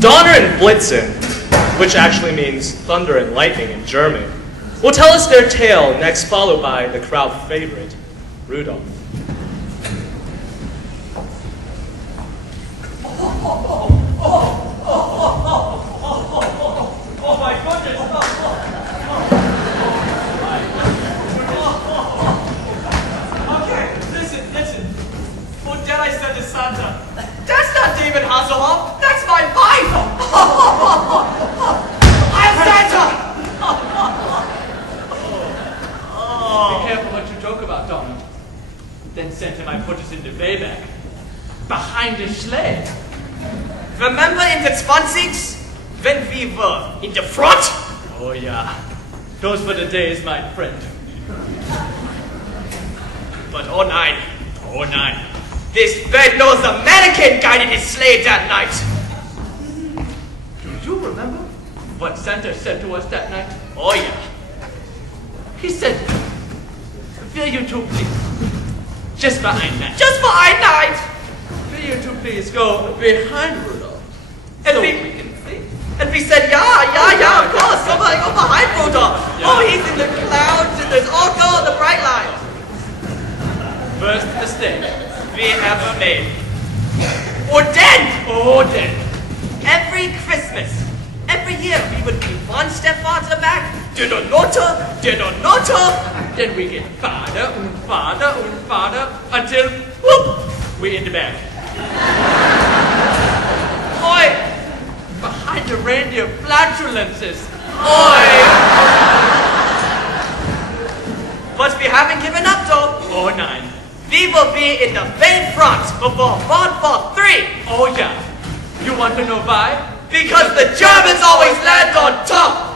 Donner and Blitzen, which actually means thunder and lightning in German, will tell us their tale next, followed by the crowd favorite, Rudolph. Oh my goodness! Okay, listen. What did I say to Santa? That's not David Hasselhoff. That's my wife. I'm Santa. Be careful what you joke about, Donald. Then Santa might put us in the Wayback, behind the sleigh. Remember in the 20s? When we were in the front? Oh yeah, those were the days, my friend. But oh nine, this red-nosed American guided his sleigh that night. Do you remember what Santa said to us that night? Oh yeah. He said, will you two please, just behind that. Just behind that! Will you two please go behind Rudolph? And so we can see. And we said, yeah, of course. Somebody go behind Rudolph. Yeah. Oh, he's in the clouds and there's all the bright lights. First mistake we ever made. Or then. Every Christmas, every year, we would be one step farther back. Dinner notter. Then we get farther until, whoop, we're in the back. Oi! Behind the reindeer flatulences. Oi! But we haven't given up though. Oh nine. We will be in the very front before World War III. Oh yeah. You want to know why? Because the Germans always land on top.